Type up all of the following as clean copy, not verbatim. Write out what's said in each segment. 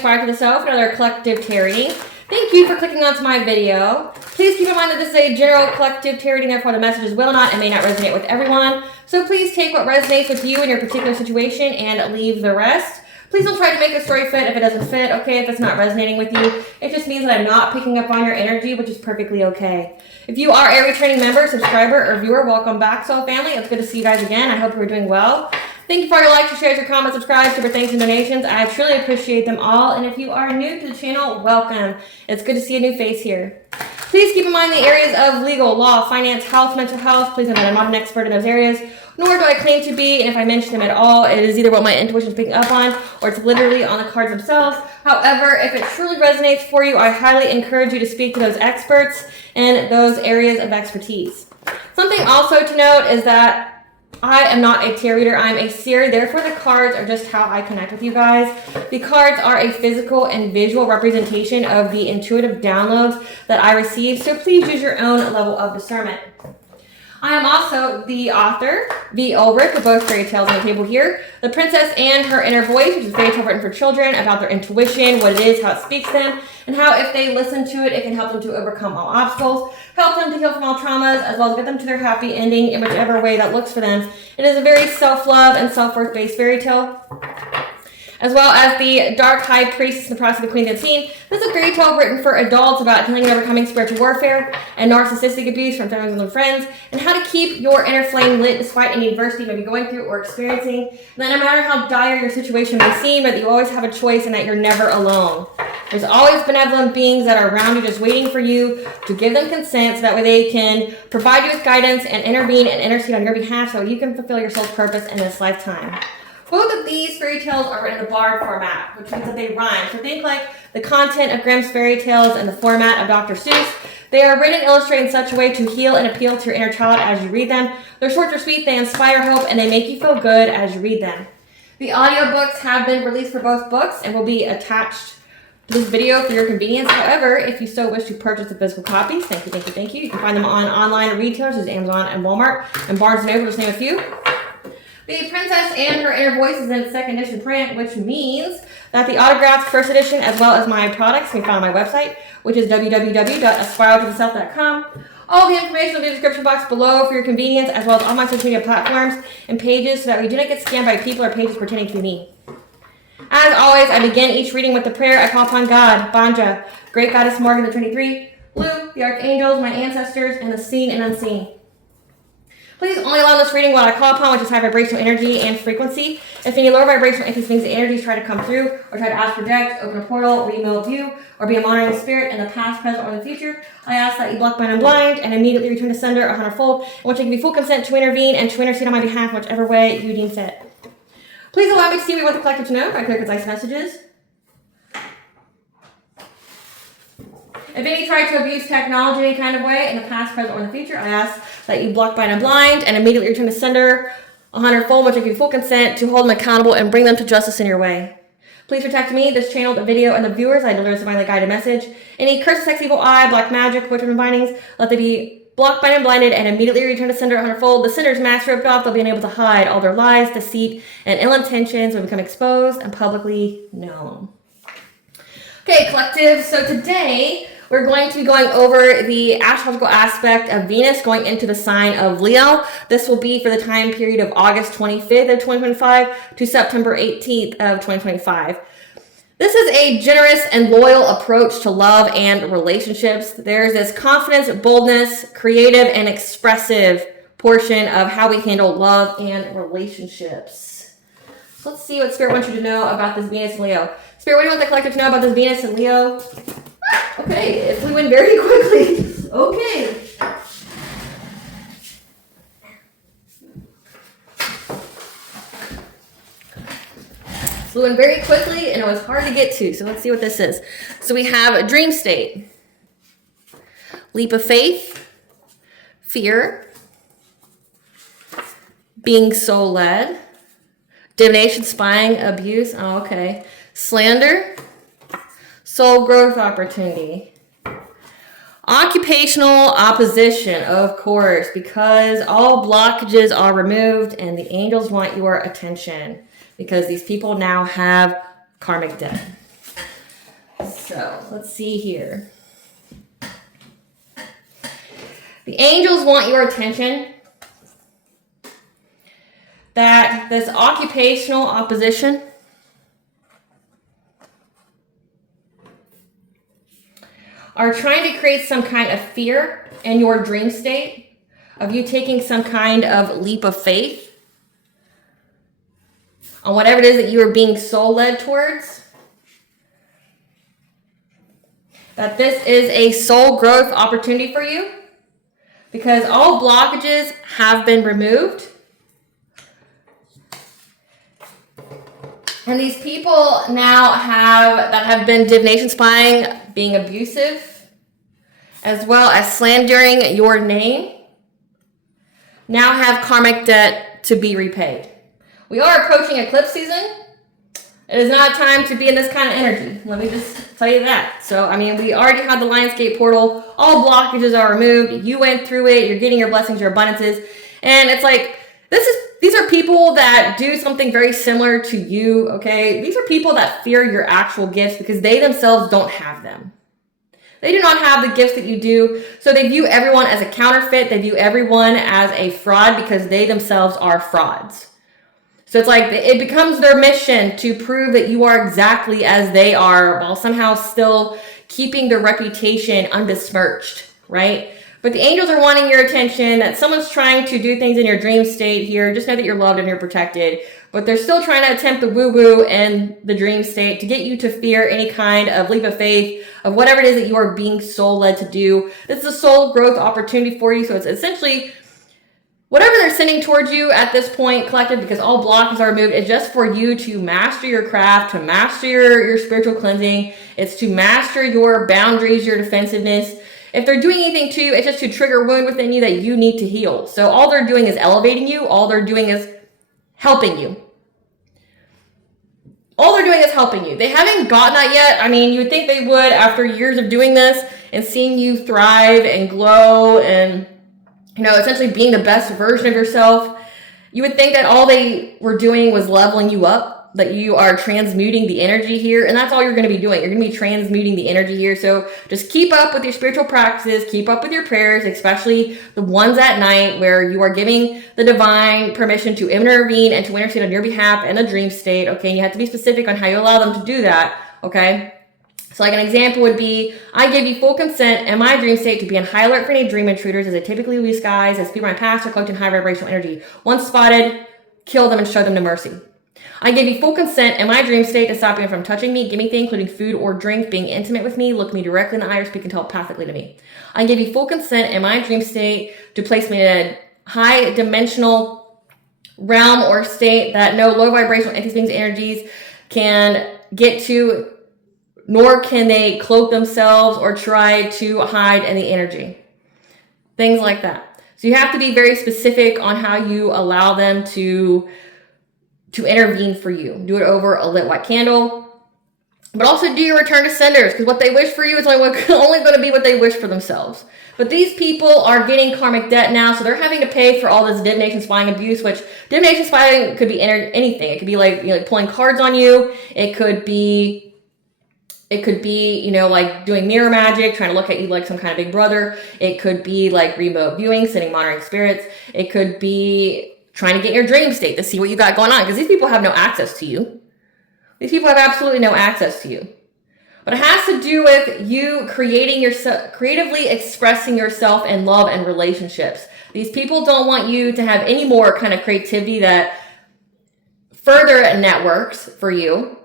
Aspire to the Self, another collective tarot. Thank you for clicking onto my video. Please keep in mind that this is a general collective tarot, therefore the messages will not and may not resonate with everyone. So please take what resonates with you in your particular situation and leave the rest. Please don't try to make a story fit if it doesn't fit, okay? If it's not resonating with you, it just means that I'm not picking up on your energy, which is perfectly okay. If you are a returning member, subscriber, or viewer, welcome back, Soul Family. It's good to see you guys again. I hope you're doing well. Thank you for your likes, your shares, your comments, subscribes, super thanks, and donations. I truly appreciate them all. And if you are new to the channel, welcome. It's good to see a new face here. Please keep in mind the areas of legal, law, finance, health, mental health. Please know that I'm not an expert in those areas, nor do I claim to be. And if I mention them at all, it is either what my intuition is picking up on, or it's literally on the cards themselves. However, if it truly resonates for you, I highly encourage you to speak to those experts in those areas of expertise. Something also to note is that I am not a tarot reader, I'm a seer, therefore the cards are just how I connect with you guys. The cards are a physical and visual representation of the intuitive downloads that I receive, so please use your own level of discernment. I am also the author, V. Ulrich, of both fairy tales on the table here. The Princess and Her Inner Voice, which is a fairy tale written for children about their intuition, what it is, how it speaks to them, and how if they listen to it, it can help them to overcome all obstacles, help them to heal from all traumas, as well as get them to their happy ending in whichever way that looks for them. It is a very self-love and self-worth based fairy tale. As well as the Dark High Priestess and the Process of the Queen Unseen. This is a fairy tale written for adults about healing and overcoming spiritual warfare and narcissistic abuse from families and friends, and how to keep your inner flame lit despite any adversity you may be going through or experiencing. And that no matter how dire your situation may seem, that you always have a choice and that you're never alone. There's always benevolent beings that are around you just waiting for you to give them consent so that way they can provide you with guidance and intervene and intercede on your behalf so you can fulfill your soul's purpose in this lifetime. Both of these fairy tales are written in the bard format, which means that they rhyme. So think like the content of Grimm's fairy tales and the format of Dr. Seuss. They are written and illustrated in such a way to heal and appeal to your inner child as you read them. They're short, they're sweet, they inspire hope, and they make you feel good as you read them. The audiobooks have been released for both books and will be attached to this video for your convenience. However, if you so wish to purchase the physical copies, thank you. You can find them on online retailers such as Amazon and Walmart and Barnes & Noble, just name a few. The Princess and Her Inner Voice is in its second edition print, which means that the autographed first edition, as well as my products, can be found on my website, which is www.aspiraltotheself.com. All the information will be in the description box below for your convenience, as well as all my social media platforms and pages, so that we do not get scammed by people or pages pretending to be me. As always, I begin each reading with the prayer I call upon God, Banja, Great Goddess Morgan, the Trinity Three, Blue, the Archangels, my ancestors, and the seen and unseen. Please only allow this reading what I call upon, which is high vibrational energy and frequency. If any lower vibrational entities, things, the energies try to come through, or try to ask for project, open a portal, remote view, or be a monitoring spirit in the past, present, or in the future, I ask that you block, bind, and blind, and immediately return to sender a hundredfold, in which I give you full consent to intervene and to intercede on my behalf, whichever way you deem fit. Please allow me to see what you want the collective to know by clear concise messages. If any try to abuse technology in any kind of way in the past, present, or in the future, I ask that you block, bind, and blind, and immediately return to sender a hundredfold, which I give you full consent to hold them accountable and bring them to justice in your way. Please protect me, this channel, the video, and the viewers. I deliver this divinely guided message. Any curse, sex, evil eye, black magic, witchcraft, and bindings, let they be blocked, bind, and blinded, and immediately return to sender a hundredfold. The sender's mask ripped off. They'll be unable to hide all their lies, deceit, and ill intentions will become exposed and publicly known. Okay, collective. So today we're going to be going over the astrological aspect of Venus going into the sign of Leo. This will be for the time period of August 25th of 2025 to September 18th of 2025. This is a generous and loyal approach to love and relationships. There's this confidence, boldness, creative, and expressive portion of how we handle love and relationships. So let's see what Spirit wants you to know about this Venus and Leo. Spirit, what do you want the collective to know about this Venus and Leo? Okay, it flew in very quickly. Okay. Flew in very quickly and it was hard to get to. So let's see what this is. So we have a dream state, leap of faith, fear, being soul led, divination, spying, abuse. Oh, okay. Slander, soul growth opportunity. Occupational opposition, of course, because all blockages are removed and the angels want your attention because these people now have karmic debt. So let's see here. The angels want your attention. That this occupational opposition are trying to create some kind of fear in your dream state of you taking some kind of leap of faith on whatever it is that you are being soul led towards. That this is a soul growth opportunity for you because all blockages have been removed. And these people now have been divination spying, being abusive, as well as slandering your name, now have karmic debt to be repaid. We are approaching eclipse season. It is not time to be in this kind of energy. Let me just tell you that. So, I mean, we already had the Lionsgate portal. All blockages are removed. You went through it. You're getting your blessings, your abundances. And it's like, these are people that do something very similar to you, okay? These are people that fear your actual gifts because they themselves don't have them. They do not have the gifts that you do. So they view everyone as a counterfeit. They view everyone as a fraud because they themselves are frauds. So it's like it becomes their mission to prove that you are exactly as they are while somehow still keeping their reputation undismirched, right? But the angels are wanting your attention, that someone's trying to do things in your dream state here. Just know that you're loved and you're protected. But they're still trying to attempt the woo-woo in the dream state to get you to fear any kind of leap of faith of whatever it is that you are being soul-led to do. This is a soul growth opportunity for you. So it's essentially whatever they're sending towards you at this point, collective, because all blocks are removed, is just for you to master your craft, to master your spiritual cleansing. It's to master your boundaries, your defensiveness. If they're doing anything to you, it's just to trigger a wound within you that you need to heal. So all they're doing is elevating you. All they're doing is helping you. All they're doing is helping you. They haven't gotten that yet. I mean, you would think they would after years of doing this and seeing you thrive and glow and, you know, essentially being the best version of yourself. You would think that all they were doing was leveling you up, that you are transmuting the energy here, and that's all you're going to be doing. You're going to be transmuting the energy here. So just keep up with your spiritual practices, keep up with your prayers, especially the ones at night where you are giving the divine permission to intervene and to intercede on your behalf in a dream state, okay? And you have to be specific on how you allow them to do that, okay? So like an example would be, I give you full consent in my dream state to be on high alert for any dream intruders as they typically disguise as people in my past or collecting high vibrational energy. Once spotted, kill them and show them no mercy. I give you full consent in my dream state to stop you from touching me, give me things, including food or drink, being intimate with me, look me directly in the eye, or speaking telepathically to me. I give you full consent in my dream state to place me in a high dimensional realm or state that no low vibrational entities, beings, energies can get to, nor can they cloak themselves or try to hide in the energy. Things like that. So you have to be very specific on how you allow them to intervene for you. Do it over a lit white candle. But also do your return to senders, because what they wish for you is only going to be what they wish for themselves. But these people are getting karmic debt now, so they're having to pay for all this divination spying abuse, which divination spying could be anything. It could be like, you know, pulling cards on you. It could be, you know, like doing mirror magic, trying to look at you like some kind of big brother. It could be like remote viewing, sending monitoring spirits. It could be trying to get your dream state to see what you got going on, because these people have no access to you. These people have absolutely no access to you. But it has to do with you creating yourself, creatively expressing yourself in love and relationships. These people don't want you to have any more kind of creativity that further networks for you.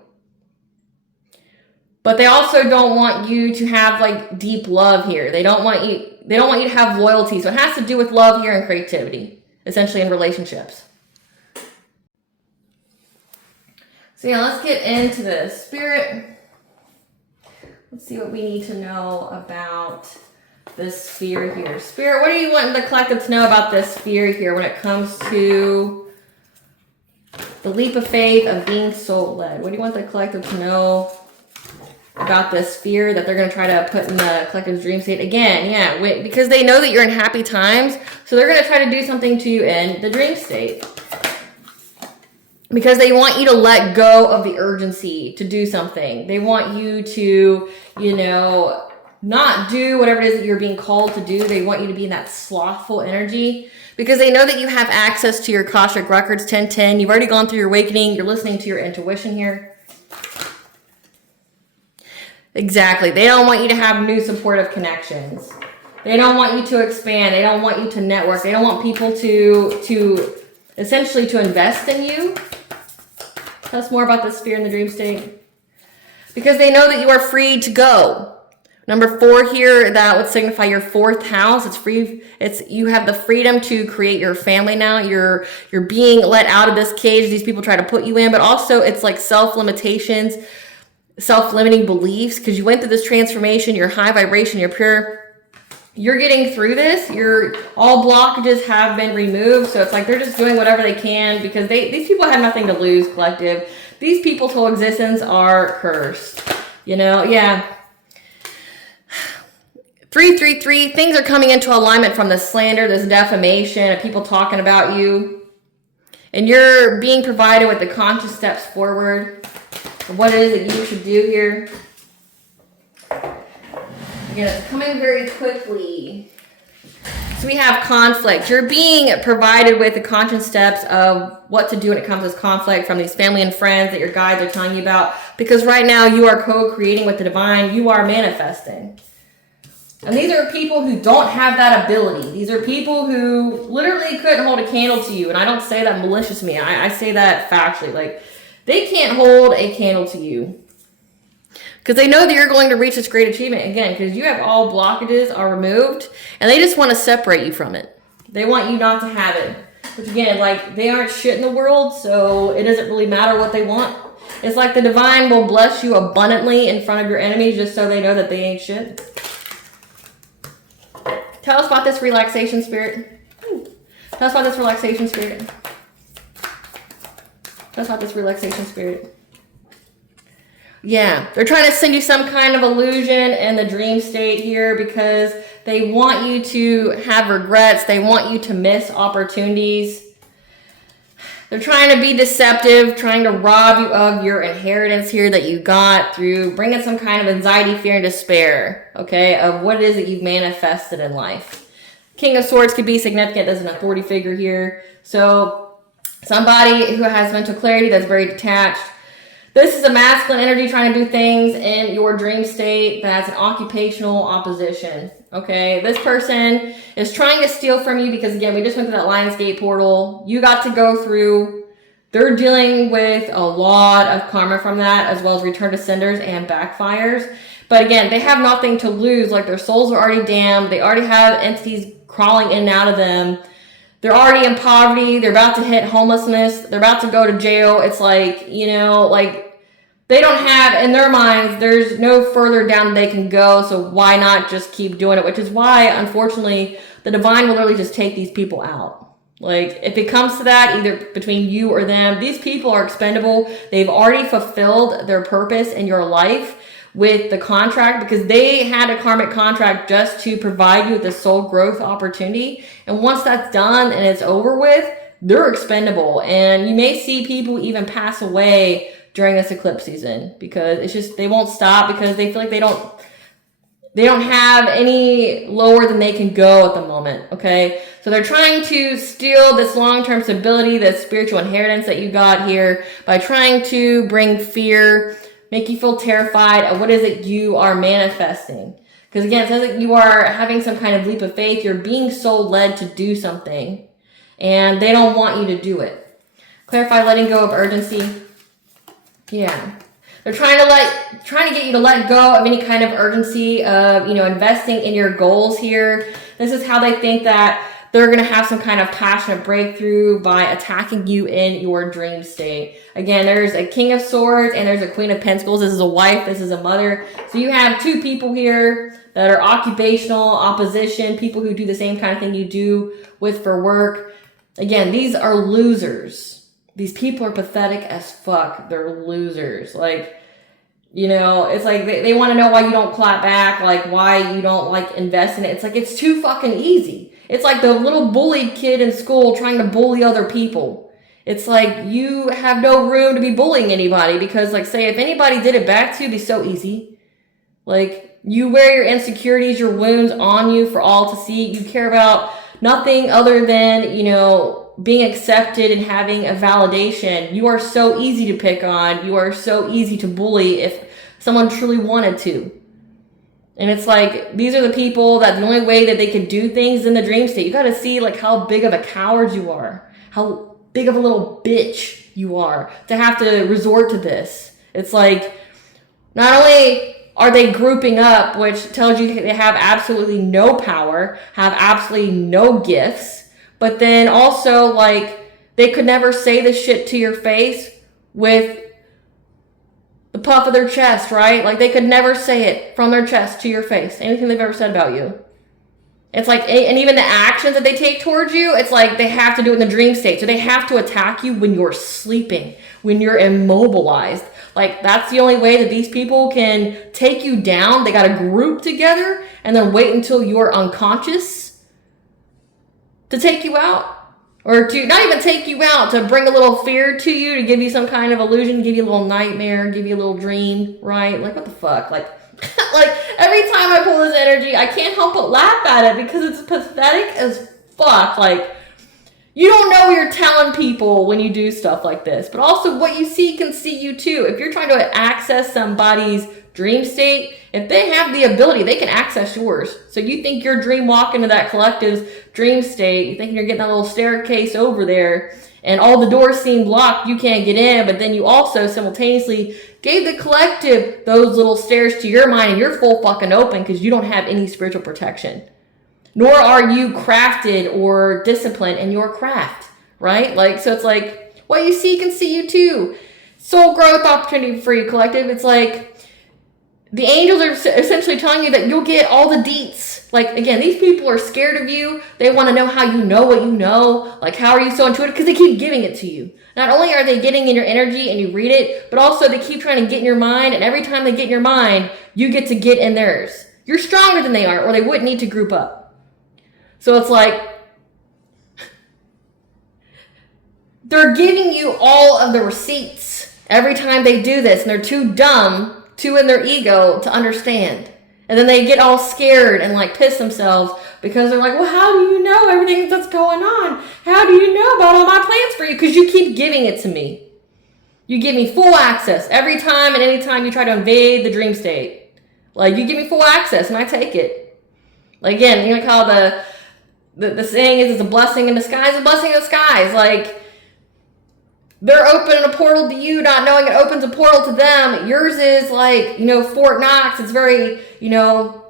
But they also don't want you to have like deep love here. They don't want you to have loyalty. So it has to do with love here and creativity, essentially in relationships. So yeah, let's get into the spirit. Let's see what we need to know about this sphere here. Spirit, what do you want the collective to know about this sphere here when it comes to the leap of faith of being soul-led? What do you want the collective to know about this sphere that they're going to try to put in the collective's dream state? Again, yeah, because they know that you're in happy times, so they're going to try to do something to you in the dream state. because they want you to let go of the urgency to do something. They want you to, you know, not do whatever it is that you're being called to do. They want you to be in that slothful energy because they know that you have access to your Akashic Records 1010. You've already gone through your awakening. You're listening to your intuition here. Exactly. They don't want you to have new supportive connections. They don't want you to expand. They don't want you to network. They don't want people to essentially to invest in you. Tell us more about the sphere in the dream state. Because they know that you are free to go. Number 4 here, that would signify your 4th house. It's free. You have the freedom to create your family now. You're being let out of this cage these people try to put you in, but also it's like self-limitations, self-limiting beliefs, because you went through this transformation. You're high vibration, you're pure. You're getting through this. All blockages have been removed. So it's like they're just doing whatever they can because these people have nothing to lose, collective. These people's whole existence are cursed. You know, yeah. 333, things are coming into alignment from the slander, this defamation of people talking about you. And you're being provided with the conscious steps forward of what it is that you should do here. Again, it's coming very quickly. So we have conflict. You're being provided with the conscious steps of what to do when it comes to this conflict from these family and friends that your guides are telling you about. Because right now you are co-creating with the divine. You are manifesting. And these are people who don't have that ability. These are people who literally couldn't hold a candle to you. And I don't say that maliciously. I say that factually. Like, they can't hold a candle to you. Because they know that you're going to reach this great achievement. Again, because you have all blockages are removed. And they just want to separate you from it. They want you not to have it. Which again, like, they aren't shit in the world. So it doesn't really matter what they want. It's like the divine will bless you abundantly in front of your enemies just so they know that they ain't shit. Tell us about this relaxation spirit. Tell us about this relaxation spirit. Tell us about this relaxation spirit. Yeah, they're trying to send you some kind of illusion in the dream state here because they want you to have regrets. They want you to miss opportunities. They're trying to be deceptive, trying to rob you of your inheritance here that you got through bringing some kind of anxiety, fear, and despair, okay, of what it is that you've manifested in life. King of Swords could be significant as an authority figure here. So somebody who has mental clarity that's very detached. This is a masculine energy trying to do things in your dream state that's an occupational opposition. Okay, this person is trying to steal from you because, again, we just went to that Lionsgate portal. You got to go through. They're dealing with a lot of karma from that, as well as return to senders and backfires. But again, they have nothing to lose. Like, their souls are already damned. They already have entities crawling in and out of them. They're already in poverty. They're about to hit homelessness. They're about to go to jail. It's like, you know, like, they don't have, in their minds, there's no further down they can go, so why not just keep doing it? Which is why, unfortunately, the divine will literally just take these people out. Like, if it comes to that, either between you or them, these people are expendable. They've already fulfilled their purpose in your life with the contract because they had a karmic contract just to provide you with a soul growth opportunity. And once that's done and it's over with, they're expendable. And you may see people even pass away during this eclipse season because it's just, they won't stop because they feel like they don't have any lower than they can go at the moment. Okay, so they're trying to steal this long-term stability, this spiritual inheritance that you got here by trying to bring fear, make you feel terrified of what is it you are manifesting. Because again, it says that you are having some kind of leap of faith. You're being so led to do something and they don't want you to do it. Clarify letting go of urgency. Yeah, they're trying to get you to let go of any kind of urgency of, you know, investing in your goals here. This is how they think that they're going to have some kind of passionate breakthrough by attacking you in your dream state. Again, there's a King of Swords and there's a Queen of Pentacles. This is a wife. This is a mother. So you have two people here that are occupational opposition, people who do the same kind of thing you do with for work. Again, these are losers. These people are pathetic as fuck. They're losers. Like, you know, it's like they want to know why you don't clap back, like why you don't like invest in it. It's like, it's too fucking easy. It's like the little bullied kid in school trying to bully other people. It's like you have no room to be bullying anybody because, like, say, if anybody did it back to you, it'd be so easy. Like, you wear your insecurities, your wounds on you for all to see. You care about nothing other than, you know, being accepted and having a validation. You are so easy to pick on. You are so easy to bully if someone truly wanted to. And it's like, these are the people that the only way that they can do things in the dream state. You got to see, like, how big of a coward you are. How big of a little bitch you are to have to resort to this. It's like, not only are they grouping up, which tells you they have absolutely no power, have absolutely no gifts, but then also, like, they could never say this shit to your face with the puff of their chest, right? Like, they could never say it from their chest to your face, anything they've ever said about you. It's like, and even the actions that they take towards you, it's like they have to do it in the dream state. So they have to attack you when you're sleeping, when you're immobilized. Like, that's the only way that these people can take you down. They got to group together and then wait until you're unconscious to take you out. Or to not even take you out, to bring a little fear to you, to give you some kind of illusion, give you a little nightmare, give you a little dream, right? Like, what the fuck? Like, like, every time I pull this energy, I can't help but laugh at it because it's pathetic as fuck. Like, you don't know what you're telling people when you do stuff like this. But also, what you see can see you too. If you're trying to access somebody's dream state, if they have the ability, they can access yours. So you think you're dream walking to that collective's dream state, you think you're getting that little staircase over there, and all the doors seem locked, you can't get in, but then you also simultaneously gave the collective those little stairs to your mind, and you're full fucking open because you don't have any spiritual protection. Nor are you crafted or disciplined in your craft, right? Like, so it's like, what you see can see you too. Soul growth opportunity for you, collective. It's like, the angels are essentially telling you that you'll get all the deets. Like, again, these people are scared of you. They want to know how you know what you know. Like, how are you so intuitive? Because they keep giving it to you. Not only are they getting in your energy and you read it, but also they keep trying to get in your mind. And every time they get in your mind, you get to get in theirs. You're stronger than they are, or they wouldn't need to group up. So it's like, they're giving you all of the receipts every time they do this. And they're too dumb, too in their ego to understand. And then they get all scared and like piss themselves because they're like, well, how do you know everything that's going on? How do you know about all my plans for you? Because you keep giving it to me. You give me full access every time and anytime you try to invade the dream state. Like, you give me full access and I take it. Like, again, you know how the saying is, it's a blessing in disguise, a blessing in disguise. Like, they're opening a portal to you, not knowing it opens a portal to them. Yours is like, you know, Fort Knox. It's very, you know,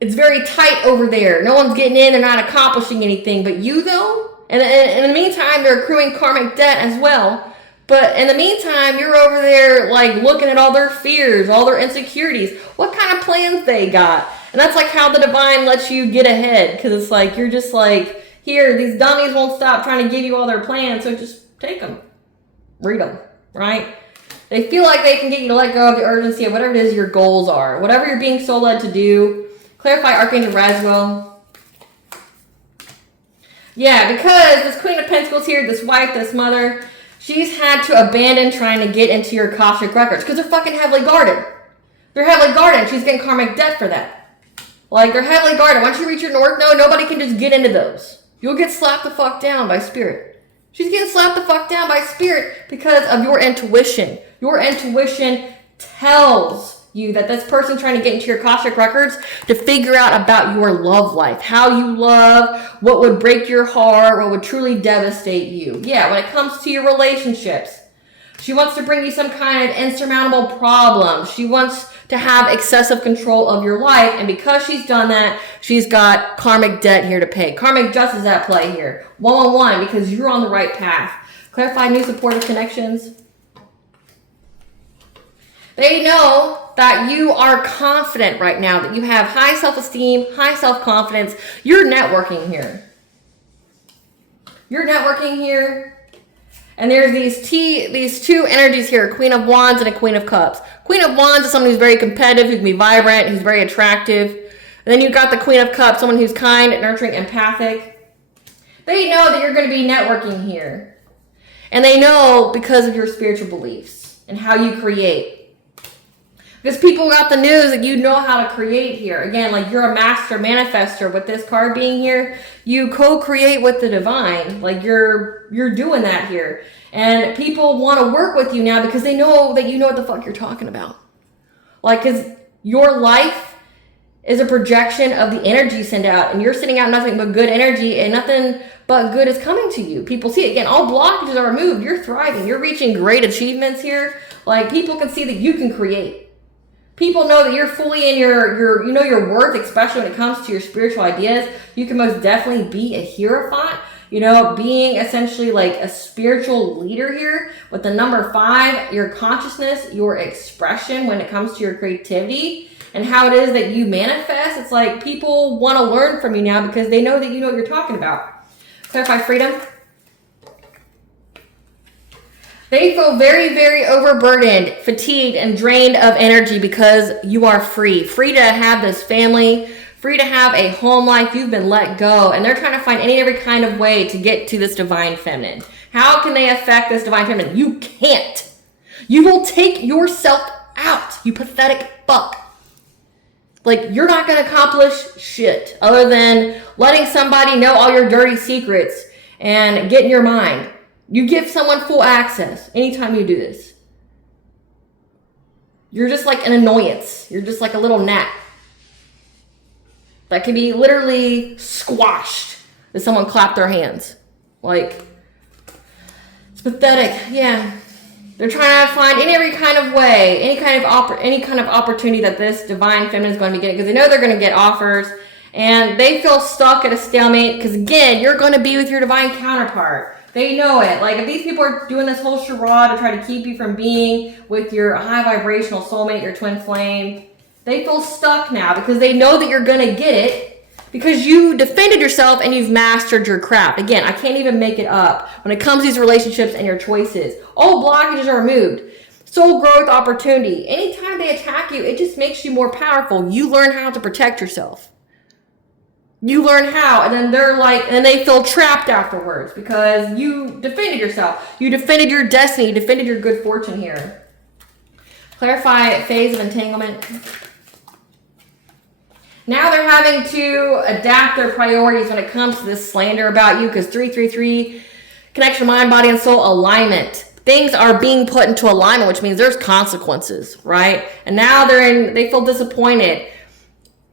it's very tight over there. No one's getting in. They're not accomplishing anything. But you, though, and in the meantime, they're accruing karmic debt as well. But in the meantime, you're over there, like, looking at all their fears, all their insecurities, what kind of plans they got. And that's, like, how the divine lets you get ahead. Because it's like, you're just like, here, these dummies won't stop trying to give you all their plans, so just take them. Read them, right? They feel like they can get you to let go of the urgency of whatever it is your goals are. Whatever you're being so led to do. Clarify Archangel Raziel. Yeah, because this Queen of Pentacles here, this wife, this mother, she's had to abandon trying to get into your Akashic records because they're fucking heavily guarded. They're heavily guarded. She's getting karmic debt for that. Like, they're heavily guarded. Once you reach your North Node, nobody can just get into those. You'll get slapped the fuck down by spirit. She's getting slapped the fuck down by spirit because of your intuition. Your intuition tells you that this person's trying to get into your Akashic records to figure out about your love life, how you love, what would break your heart, what would truly devastate you. Yeah, when it comes to your relationships, she wants to bring you some kind of insurmountable problem. She wants to have excessive control of your life, and because she's done that, she's got karmic debt here to pay. Karmic justice at play here. 111, because you're on the right path. Clarify new supportive connections. They know that you are confident right now, that you have high self-esteem, high self-confidence. You're networking here. You're networking here. And there's these two energies here, a Queen of Wands and a Queen of Cups. Queen of Wands is someone who's very competitive, who can be vibrant, who's very attractive. And then you've got the Queen of Cups, someone who's kind, nurturing, empathic. They know that you're going to be networking here. And they know because of your spiritual beliefs and how you create. Because people got the news that you know how to create here. Again, like you're a master manifester with this card being here. You co-create with the divine. Like you're doing that here. And people want to work with you now because they know that you know what the fuck you're talking about. Like, because your life is a projection of the energy you send out. And you're sending out nothing but good energy, and nothing but good is coming to you. People see it. Again, all blockages are removed. You're thriving. You're reaching great achievements here. Like, people can see that you can create. People know that you're fully in your you know your worth, especially when it comes to your spiritual ideas. You can most definitely be a hierophant, you know, being essentially like a spiritual leader here. With the number 5, your consciousness, your expression when it comes to your creativity and how it is that you manifest. It's like people want to learn from you now because they know that you know what you're talking about. Clarify freedom. They feel very, very overburdened, fatigued, and drained of energy because you are free. Free to have this family, free to have a home life. You've been let go. And they're trying to find any and every kind of way to get to this divine feminine. How can they affect this divine feminine? You can't. You will take yourself out, you pathetic fuck. Like, you're not going to accomplish shit other than letting somebody know all your dirty secrets and get in your mind. You give someone full access anytime you do this. You're just like an annoyance. You're just like a little gnat that can be literally squashed if someone clapped their hands. Like, it's pathetic. Yeah. They're trying to find any every kind of way, any kind of opportunity that this divine feminine is going to be getting, because they know they're going to get offers, and they feel stuck at a stalemate because, again, you're going to be with your divine counterpart. They know it. Like, if these people are doing this whole charade to try to keep you from being with your high vibrational soulmate, your twin flame, they feel stuck now because they know that you're going to get it because you defended yourself and you've mastered your craft. Again, I can't even make it up when it comes to these relationships and your choices. All blockages are removed. Soul growth opportunity. Anytime they attack you, it just makes you more powerful. You learn how to protect yourself. You learn how, and then they're like, and they feel trapped afterwards because you defended yourself. You defended your destiny. You defended your good fortune here. Clarify phase of entanglement. Now they're having to adapt their priorities when it comes to this slander about you, because 333, connection, mind, body, and soul, alignment. Things are being put into alignment, which means there's consequences, right? And now they feel disappointed.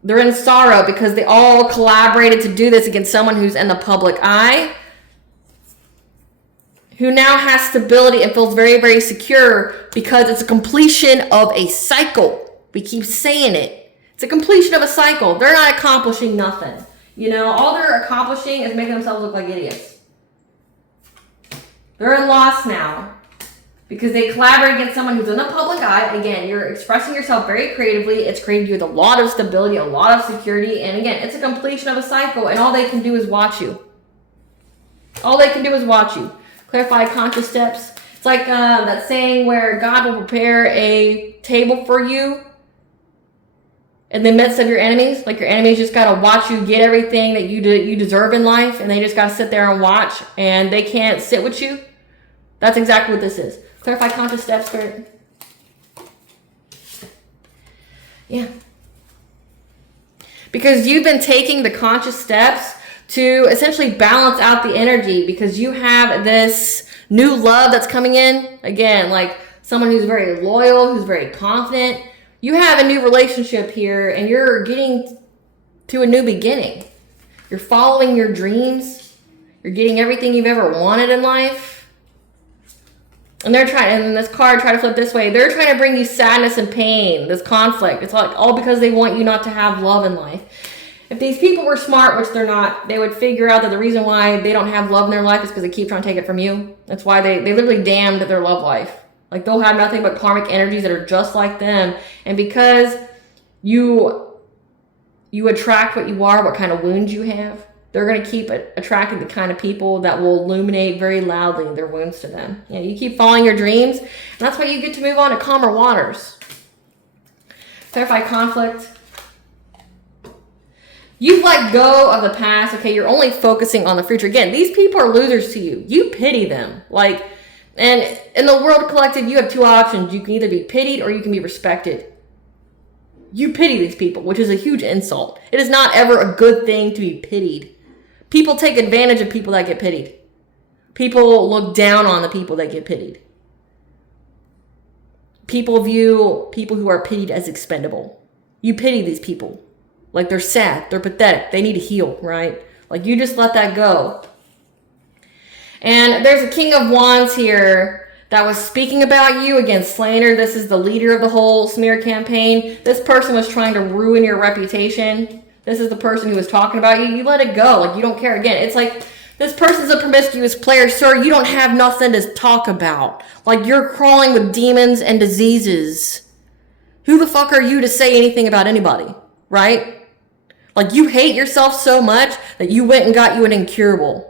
They're in sorrow because they all collaborated to do this against someone who's in the public eye, who now has stability and feels very, very secure because it's a completion of a cycle. We keep saying it. It's a completion of a cycle. They're not accomplishing nothing. You know, all they're accomplishing is making themselves look like idiots. They're in loss now because they collaborate against someone who's in the public eye. Again, you're expressing yourself very creatively. It's created you with a lot of stability, a lot of security. And again, it's a completion of a cycle, and all they can do is watch you. All they can do is watch you. Clarify conscious steps. It's like that saying where God will prepare a table for you in the midst of your enemies. Like, your enemies just got to watch you get everything that you deserve in life, and they just got to sit there and watch, and they can't sit with you. That's exactly what this is. Clarify conscious steps, Spirit. Yeah. Because you've been taking the conscious steps to essentially balance out the energy, because you have this new love that's coming in. Again, like someone who's very loyal, who's very confident. You have a new relationship here, and you're getting to a new beginning. You're following your dreams. You're getting everything you've ever wanted in life. And they're trying, and this card, try to flip this way. They're trying to bring you sadness and pain, this conflict. It's like all because they want you not to have love in life. If these people were smart, which they're not, they would figure out that the reason why they don't have love in their life is because they keep trying to take it from you. That's why they literally damned their love life. Like, they'll have nothing but karmic energies that are just like them. And because you attract what you are, what kind of wounds you have, they're going to keep attracting the kind of people that will illuminate very loudly their wounds to them. You know, you keep following your dreams, and that's why you get to move on to calmer waters. Clarify conflict. You've let go of the past. Okay, you're only focusing on the future. Again, these people are losers to you. You pity them. Like, And in the world collective, you have two options. You can either be pitied or you can be respected. You pity these people, which is a huge insult. It is not ever a good thing to be pitied. People take advantage of people that get pitied. People look down on the people that get pitied. People view people who are pitied as expendable. You pity these people. Like they're sad, they're pathetic, they need to heal, right? Like you just let that go. And there's a King of Wands here that was speaking about you against slander. This is the leader of the whole smear campaign. This person was trying to ruin your reputation. This is the person who was talking about you. You let it go. Like you don't care. Again, it's like this person's a promiscuous player. Sir, you don't have nothing to talk about. Like you're crawling with demons and diseases. Who the fuck are you to say anything about anybody, right? Like you hate yourself so much that you went and got you an incurable.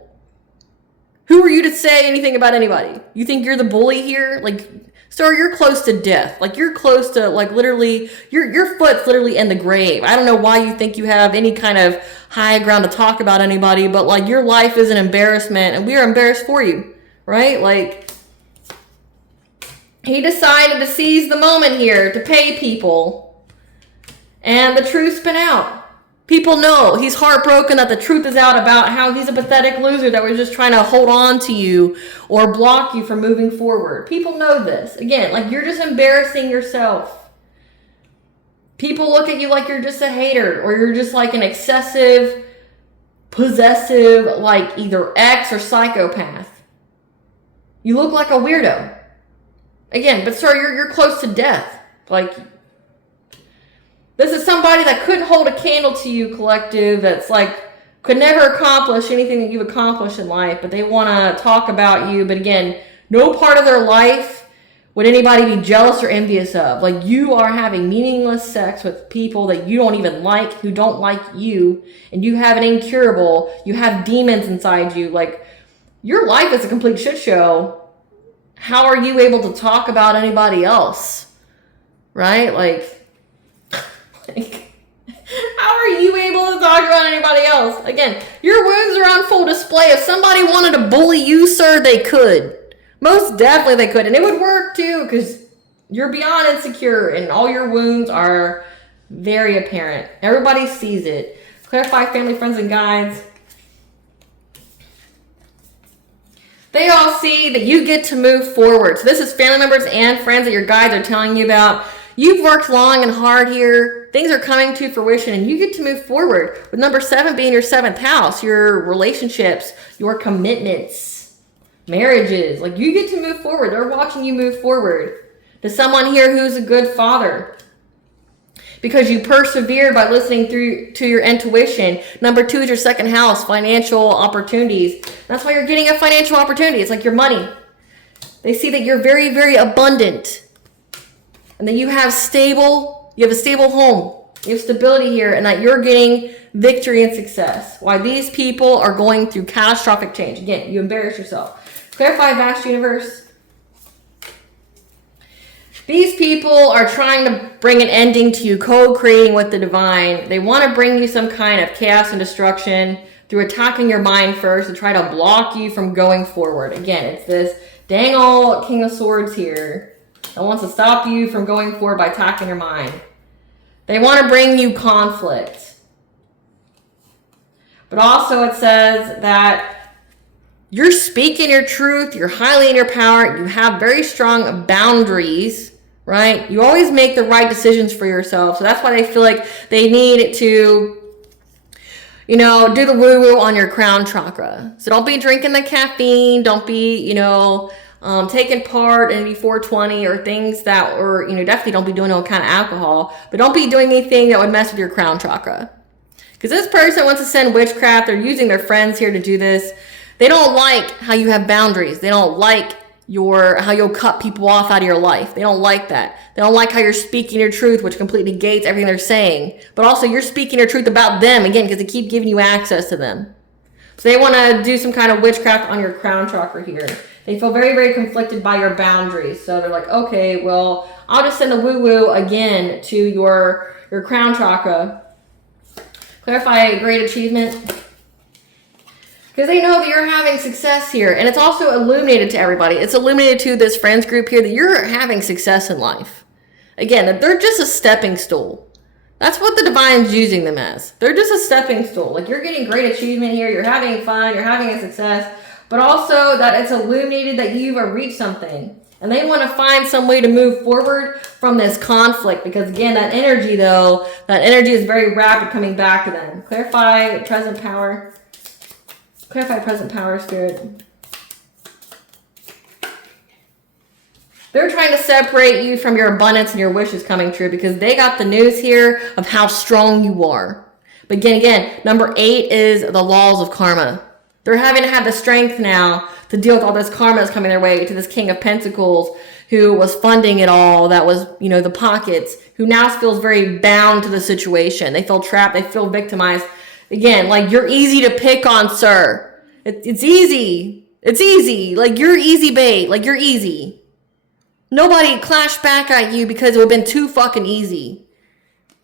Who are you to say anything about anybody? You think you're the bully here? Like, sir, you're close to death. Like, you're close to, like, literally, your foot's literally in the grave. I don't know why you think you have any kind of high ground to talk about anybody, but, like, your life is an embarrassment, and we are embarrassed for you, right? Like, he decided to seize the moment here to pay people, and the truth's been out. People know he's heartbroken that the truth is out about how he's a pathetic loser that was just trying to hold on to you or block you from moving forward. People know this. Again, like you're just embarrassing yourself. People look at you like you're just a hater or you're just like an excessive, possessive, like either ex or psychopath. You look like a weirdo. Again, but sir, you're close to death. Like, this is somebody that couldn't hold a candle to you, collective, that's like, could never accomplish anything that you've accomplished in life, but they want to talk about you. But again, no part of their life would anybody be jealous or envious of. Like, you are having meaningless sex with people that you don't even like, who don't like you, and you have an incurable, you have demons inside you. Like, your life is a complete shit show. How are you able to talk about anybody else? Right? Like, how are you able to talk about anybody else? Again, your wounds are on full display. If somebody wanted to bully you, sir, they could. Most definitely they could. And it would work too, because you're beyond insecure and all your wounds are very apparent. Everybody sees it. Clarify, family, friends, and guides. They all see that you get to move forward. So this is family members and friends that your guides are telling you about. You've worked long and hard here. Things are coming to fruition and you get to move forward. With number 7 being your 7th house, your relationships, your commitments, marriages. Like you get to move forward. They're watching you move forward. To someone here who's a good father. Because you persevered by listening to your intuition. Number 2 is your 2nd house, financial opportunities. That's why you're getting a financial opportunity. It's like your money. They see that you're very, very abundant. And that you have a stable home. You have stability here and that you're getting victory and success. Why these people are going through catastrophic change. Again, you embarrass yourself. Clarify, vast universe. These people are trying to bring an ending to you, co-creating with the divine. They want to bring you some kind of chaos and destruction through attacking your mind first to try to block you from going forward. Again, it's this dang old King of Swords here that wants to stop you from going forward by attacking your mind. They want to bring you conflict. But also it says that you're speaking your truth, you're highly in your power, you have very strong boundaries, right? You always make the right decisions for yourself. So that's why they feel like they need to, do the woo-woo on your crown chakra. So don't be drinking the caffeine, don't be, taking part in 420 or things that, or, definitely don't be doing no kind of alcohol, but don't be doing anything that would mess with your crown chakra. Because this person wants to send witchcraft. They're using their friends here to do this. They don't like how you have boundaries. They don't like how you'll cut people off out of your life. They don't like that. They don't like how you're speaking your truth, which completely negates everything they're saying. But also you're speaking your truth about them, again, because they keep giving you access to them. So they want to do some kind of witchcraft on your crown chakra here. They feel very, very conflicted by your boundaries. So they're like, okay, well, I'll just send the woo-woo again to your crown chakra. Clarify great achievement. Because Because they know that you're having success here. And it's also illuminated to everybody. It's illuminated to this friends group here that you're having success in life. Again, that they're just a stepping stool. That's what the divine's using them as. They're just a stepping stool. Like, you're getting great achievement here. You're having fun. You're having a success. But also that it's illuminated that you've reached something. And they want to find some way to move forward from this conflict. Because, again, that energy, though, that energy is very rapid coming back to them. Clarify present power. Clarify present power, Spirit. They're trying to separate you from your abundance and your wishes coming true because they got the news here of how strong you are. But again, number 8 is the laws of karma. They're having to have the strength now to deal with all this karma that's coming their way, to this King of Pentacles who was funding it all, that was, you know, the pockets, who now feels very bound to the situation. They feel trapped. They feel victimized. Again, like, you're easy to pick on, sir. It's easy. It's easy. Like, you're easy bait. Like, you're easy. Nobody clashed back at you because it would have been too fucking easy.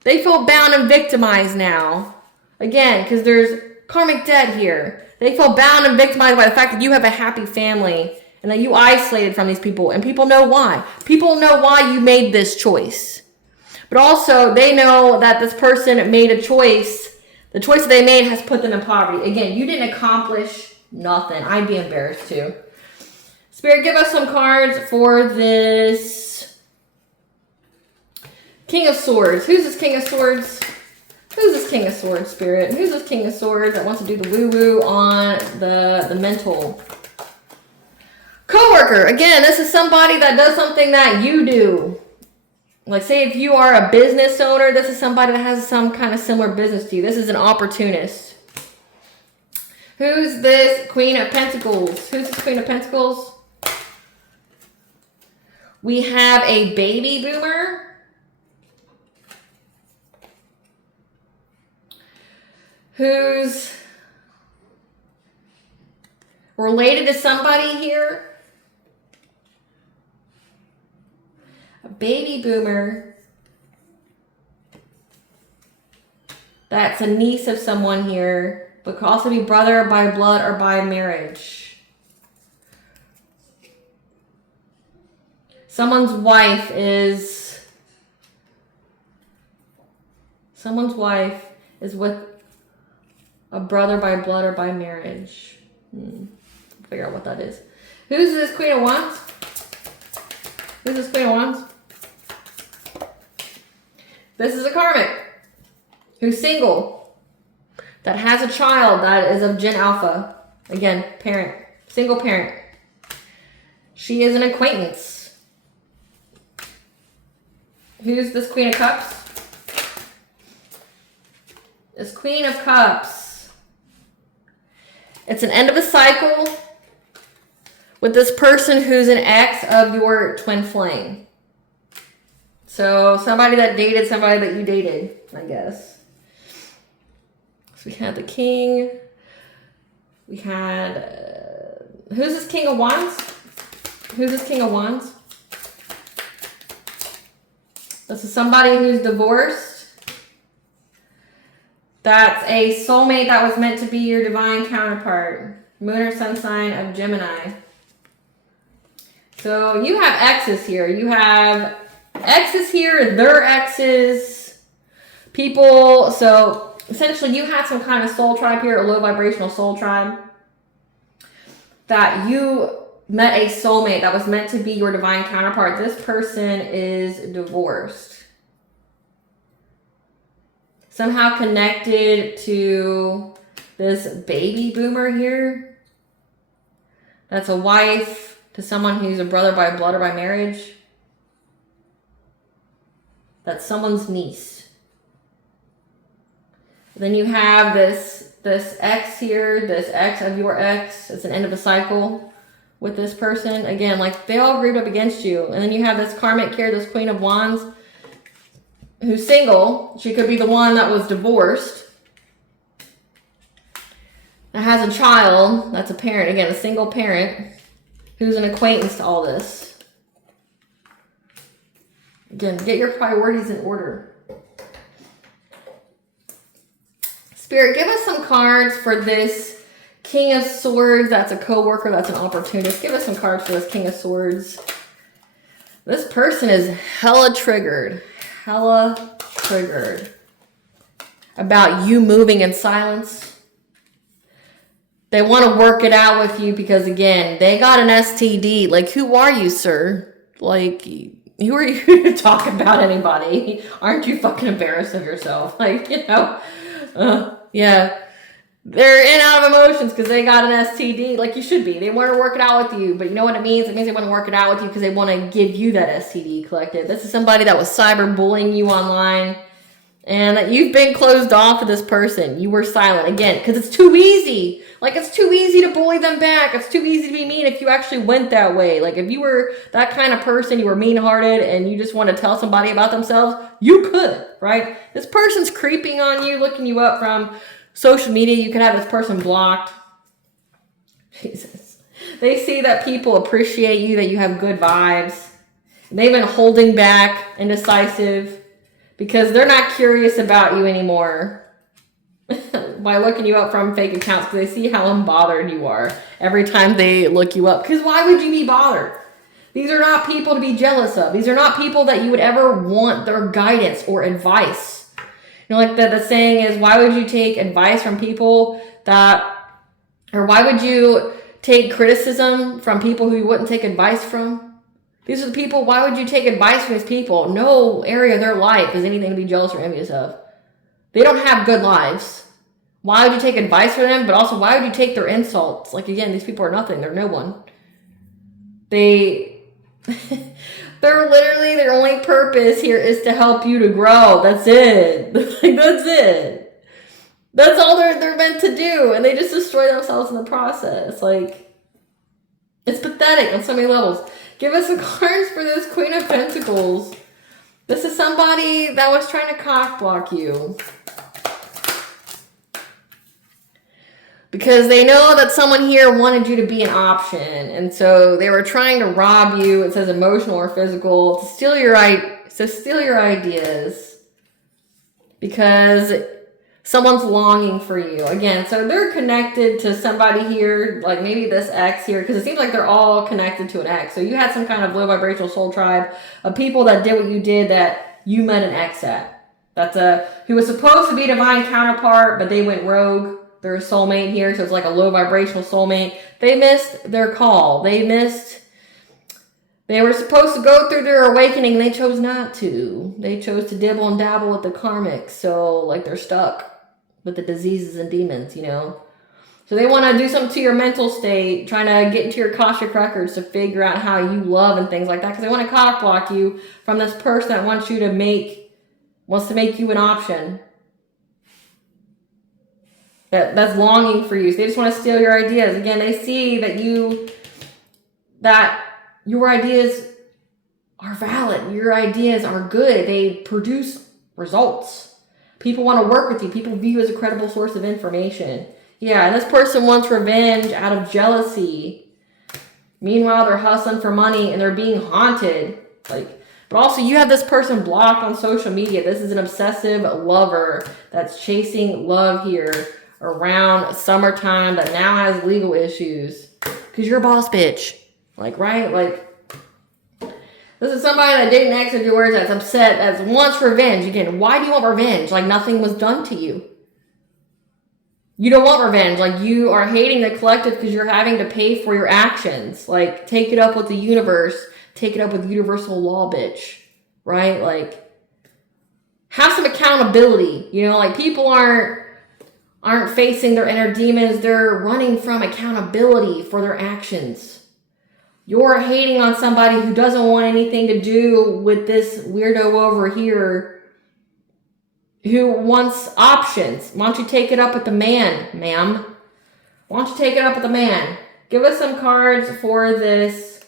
They feel bound and victimized now. Again, because there's karmic debt here. They feel bound and victimized by the fact that you have a happy family and that you isolated from these people. And people know why. People know why you made this choice. But also, they know that this person made a choice. The choice that they made has put them in poverty. Again, you didn't accomplish nothing. I'd be embarrassed too. Spirit, give us some cards for this King of Swords. Who's this King of Swords? Who's this King of Swords, Spirit? Who's this King of Swords that wants to do the woo-woo on the mental? Coworker. Again, this is somebody that does something that you do. Like, say if you are a business owner, this is somebody that has some kind of similar business to you. This is an opportunist. Who's this Queen of Pentacles? Who's this Queen of Pentacles? We have a baby boomer. Who's related to somebody here. A baby boomer. That's a niece of someone here, but could also be brother by blood or by marriage. Someone's wife is with a brother by blood or by marriage. Figure out what that is. Who's this Queen of Wands? Who's this Queen of Wands? This is a karmic who's single, that has a child that is of Gen Alpha. Again, parent, single parent. She is an acquaintance. Who's this Queen of Cups? This Queen of Cups. It's an end of a cycle with this person who's an ex of your twin flame. So somebody that dated somebody that you dated, I guess. So we had the King. We had... who's this King of Wands? Who's this King of Wands? This is somebody who's divorced. That's a soulmate that was meant to be your divine counterpart. Moon or sun sign of Gemini. So you have exes here. You have exes here, their exes, people. So essentially you had some kind of soul tribe here, a low vibrational soul tribe, that you met a soulmate that was meant to be your divine counterpart. This person is divorced. Somehow connected to this baby boomer here. That's a wife to someone who's a brother by blood or by marriage. That's someone's niece. Then you have this ex here, this ex of your ex. It's an end of a cycle with this person. Again, like they all grouped up against you. And then you have this karmic here, this Queen of Wands, who's single. She could be the one that was divorced, that has a child, that's a parent. Again, a single parent who's an acquaintance to all this. Again, get your priorities in order. Spirit, give us some cards for this King of Swords, that's a co-worker, that's an opportunist. Give us some cards for this King of Swords. This person is hella triggered about you moving in silence. They want to work it out with you because, again, they got an STD. Like, who are you, sir? Like, who are you to talk about anybody? Aren't you fucking embarrassed of yourself? Like, you know, yeah. They're in out of emotions because they got an STD. Like, you should be. They want to work it out with you. But you know what it means? It means they want to work it out with you because they want to give you that STD collected. This is somebody that was cyberbullying you online. And that you've been closed off of this person. You were silent. Again, because it's too easy. Like, it's too easy to bully them back. It's too easy to be mean if you actually went that way. Like, if you were that kind of person, you were mean-hearted, and you just want to tell somebody about themselves, you could, right? This person's creeping on you, looking you up from social media. You could have this person blocked. Jesus. They see that people appreciate you, that you have good vibes. They've been holding back, indecisive, because they're not curious about you anymore by looking you up from fake accounts, because they see how unbothered you are every time they look you up. Because why would you be bothered? These are not people to be jealous of. These are not people that you would ever want their guidance or advice. You know, like the saying is, why would you take advice from people that, or why would you take criticism from people who you wouldn't take advice from? These are the people, why would you take advice from these people? No area of their life is anything to be jealous or envious of. They don't have good lives. Why would you take advice from them? But also, why would you take their insults? Like, again, these people are nothing. They're no one. They're literally, their only purpose here is to help you to grow. That's it. Like, that's it. That's all they're meant to do. And they just destroy themselves in the process. Like, it's pathetic on so many levels. Give us some cards for this Queen of Pentacles. This is somebody that was trying to cock block you. Because they know that someone here wanted you to be an option. And so they were trying to rob you, it says emotional or physical, to steal your ideas. Because someone's longing for you. Again, so they're connected to somebody here, like maybe this ex here, because it seems like they're all connected to an ex. So you had some kind of low vibrational soul tribe of people that did what you did that you met an ex at. That's who was supposed to be a divine counterpart, but they went rogue. They're a soulmate here, so it's like a low vibrational soulmate. They missed their call. They were supposed to go through their awakening, and they chose not to. They chose to dibble and dabble with the karmic, so like they're stuck with the diseases and demons, you know. So they want to do something to your mental state, trying to get into your Akashic records to figure out how you love and things like that, because they want to cock block you from this person that wants to make you an option. That's longing for you. So they just want to steal your ideas. Again, they see that your ideas are valid. Your ideas are good. They produce results. People want to work with you. People view you as a credible source of information. Yeah, and this person wants revenge out of jealousy. Meanwhile, they're hustling for money and they're being haunted. But also, you have this person blocked on social media. This is an obsessive lover that's chasing love here around summertime that now has legal issues. Because you're a boss bitch. Right? This is somebody that didn't exit your words, that's upset, that wants revenge. Again, why do you want revenge? Like, nothing was done to you. You don't want revenge. Like, you are hating the collective because you're having to pay for your actions. Like, take it up with the universe. Take it up with universal law, bitch. Right? Like, have some accountability. You know, like, people aren't facing their inner demons. They're running from accountability for their actions. You're hating on somebody who doesn't want anything to do with this weirdo over here who wants options. Why don't you take it up with the man, ma'am? Why don't you take it up with the man? Give us some cards for this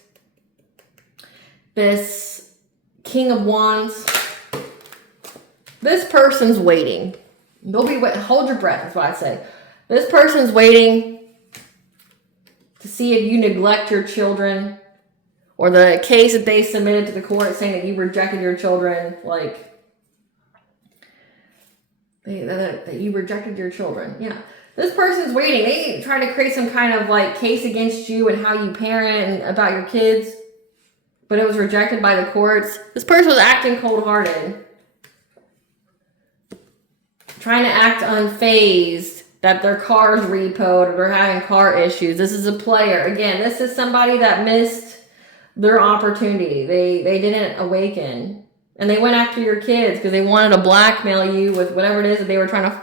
King of Wands. This person's waiting. They'll be waiting. Hold your breath, that's what I say. This person's waiting to see if you neglect your children, or the case that they submitted to the court saying that you rejected your children, that you rejected your children. Yeah. This person's waiting. They try to create some kind of like case against you and how you parent and about your kids, but it was rejected by the courts. This person was acting cold-hearted, trying to act unfazed that their car's repoed or they're having car issues. This is a player. Again, this is somebody that missed their opportunity. They didn't awaken. And they went after your kids because they wanted to blackmail you with whatever it is that they were trying to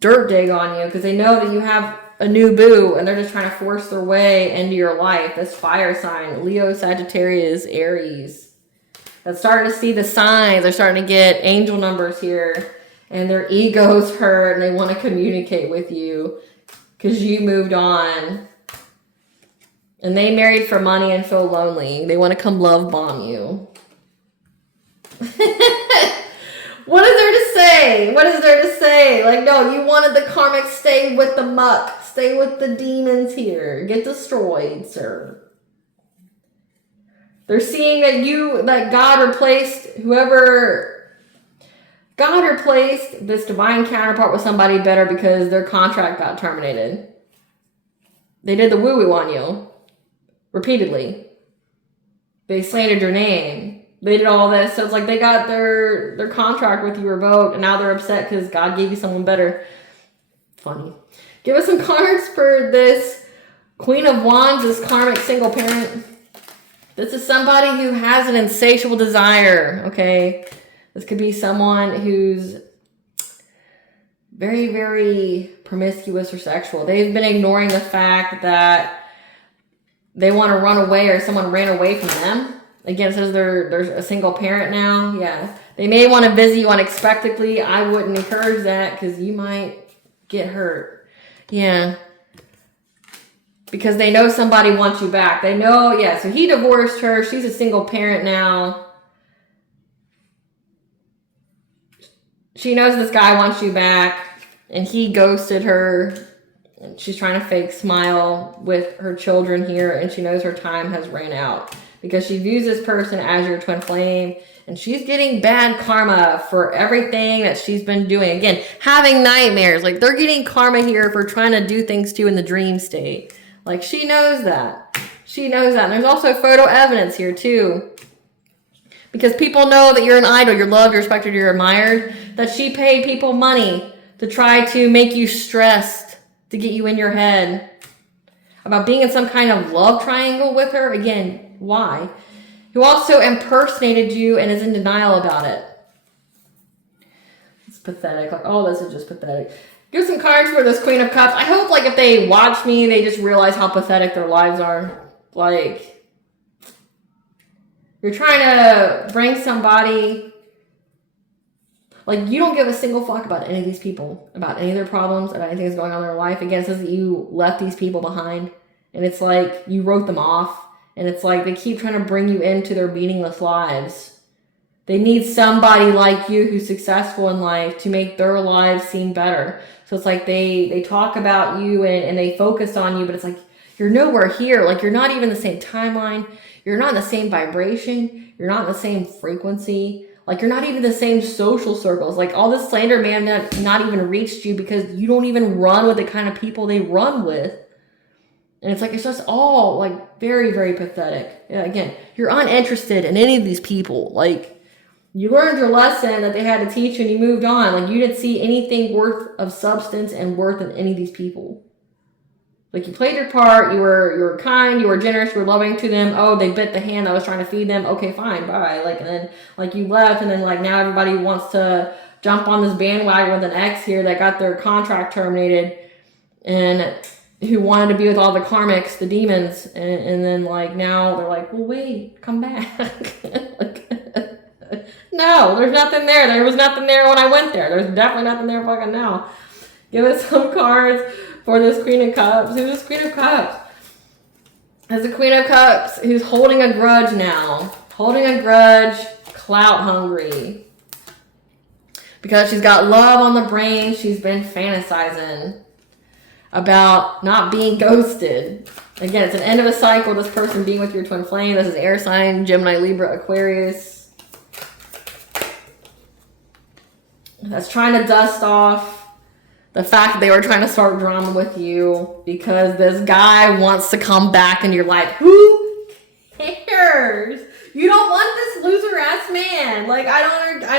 dirt dig on you, because they know that you have a new boo and they're just trying to force their way into your life. This fire sign, Leo, Sagittarius, Aries. That's starting to see the signs. They're starting to get angel numbers here, and their ego's hurt and they want to communicate with you because you moved on. And they married for money and feel lonely. They want to come love bomb you. What is there to say? What is there to say? Like, no, you wanted the karmic, stay with the muck. Stay with the demons here. Get destroyed, sir. They're seeing that God replaced this divine counterpart with somebody better because their contract got terminated. They did the woo-woo on you. Repeatedly. They slandered your name. They did all this. So it's like they got their contract with you revoked, and now they're upset because God gave you someone better. Funny. Give us some cards for this Queen of Wands, this karmic single parent. This is somebody who has an insatiable desire, okay? This could be someone who's very, very promiscuous or sexual. They've been ignoring the fact that they want to run away or someone ran away from them. Again, it says there's a single parent now. Yeah. They may want to visit you unexpectedly. I wouldn't encourage that because you might get hurt. Yeah. Because they know somebody wants you back. They know, yeah. So he divorced her. She's a single parent now. She knows this guy wants you back. And he ghosted her. And she's trying to fake smile with her children here. And she knows her time has ran out. Because she views this person as your twin flame. And she's getting bad karma for everything that she's been doing. Again, having nightmares. Like, they're getting karma here for trying to do things to you in the dream state. Like, she knows that. She knows that. And there's also photo evidence here, too. Because people know that you're an idol. You're loved, you're respected, you're admired. That she paid people money to try to make you stressed. To get you in your head. About being in some kind of love triangle with her. Again, why? Who also impersonated you and is in denial about it. It's pathetic. Like, all this is just pathetic. Give some cards for this Queen of Cups. I hope, like, if they watch me, they just realize how pathetic their lives are. Like, you're trying to bring somebody. Like, you don't give a single fuck about any of these people, about any of their problems, about anything that's going on in their life. Again, it says that you left these people behind. And it's like you wrote them off. And it's like they keep trying to bring you into their meaningless lives. They need somebody like you who's successful in life to make their lives seem better. So it's like they talk about you and they focus on you, but it's like you're nowhere here. Like, you're not even the same timeline. You're not in the same vibration. You're not in the same frequency. Like, you're not even the same social circles. Like, all this slander man not even reached you because you don't even run with the kind of people they run with. And it's like, it's just all, like, very, very pathetic. Yeah, again, you're uninterested in any of these people. Like, you learned your lesson that they had to teach and you moved on. Like, you didn't see anything worth of substance and worth in any of these people. Like, you played your part. You were kind. You were generous. You were loving to them. Oh, they bit the hand that was trying to feed them. Okay, fine, bye. Like, and then, like, you left. And then, like, now everybody wants to jump on this bandwagon with an ex here that got their contract terminated. And who wanted to be with all the karmics, the demons, and then, like, now they're like, well, wait, come back. Like, no, there's nothing there. There was nothing there when I went there. There's definitely nothing there fucking now. Give us some cards for this Queen of Cups. Who's this Queen of Cups? There's a Queen of Cups who's holding a grudge now. Holding a grudge, clout hungry. Because she's got love on the brain, she's been fantasizing about not being ghosted. Again, it's an end of a cycle, this person being with your twin flame. This is air sign, Gemini, Libra, Aquarius. That's trying to dust off The fact that they were trying to start drama with you because this guy wants to come back into your life. Who cares? You don't want this loser ass man. Like, I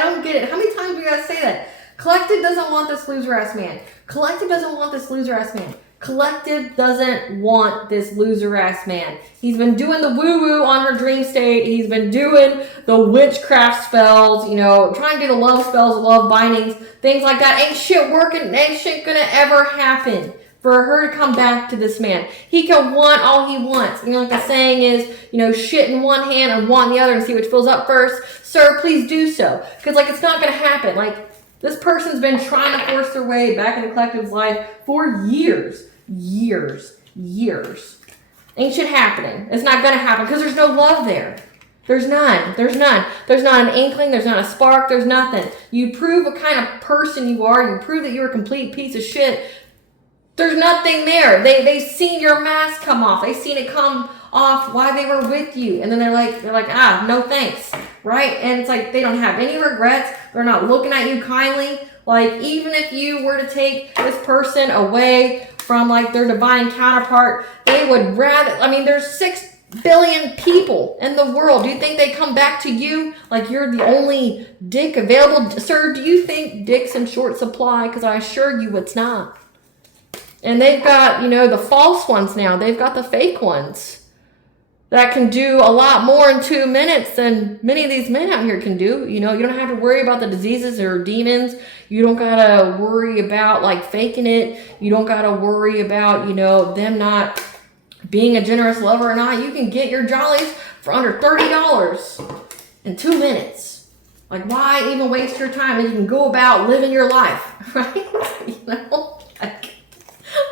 don't get it. How many times do you guys say that? Collective doesn't want this loser ass man. Collective doesn't want this loser ass man. Collective doesn't want this loser ass man. He's been doing the woo woo on her dream state. He's been doing the witchcraft spells, you know, trying to do the love spells, love bindings, things like that. Ain't shit working. Ain't shit gonna ever happen for her to come back to this man. He can want all he wants. You know, like the saying is, you know, shit in one hand and want in the other and see which fills up first. Sir, please do so. Because, like, it's not gonna happen. Like, this person's been trying to force their way back into Collective's life for years. Years. Ain't shit happening. It's not gonna happen because there's no love there. There's none. There's not an inkling. There's not a spark. There's nothing. You prove what kind of person you are. You prove that you're a complete piece of shit. There's nothing there. They've seen your mask come off. They've seen it come off while they were with you. And then they're like, no thanks. Right? And it's like they don't have any regrets. They're not looking at you kindly. Like, even if you were to take this person away from, like, their divine counterpart, they would rather, I mean, there's 6 billion people in the world. Do you think they come back to you like you're the only dick available? Sir, do you think dick's in short supply? Because I assure you it's not. And they've got, you know, the false ones now. They've got the fake ones that can do a lot more in 2 minutes than many of these men out here can do. You know, you don't have to worry about the diseases or demons. You don't gotta worry about, like, faking it. You don't gotta worry about, you know, them not being a generous lover or not. You can get your jollies for under $30 in 2 minutes. Like, why even waste your time? And you can go about living your life, right? You know, like,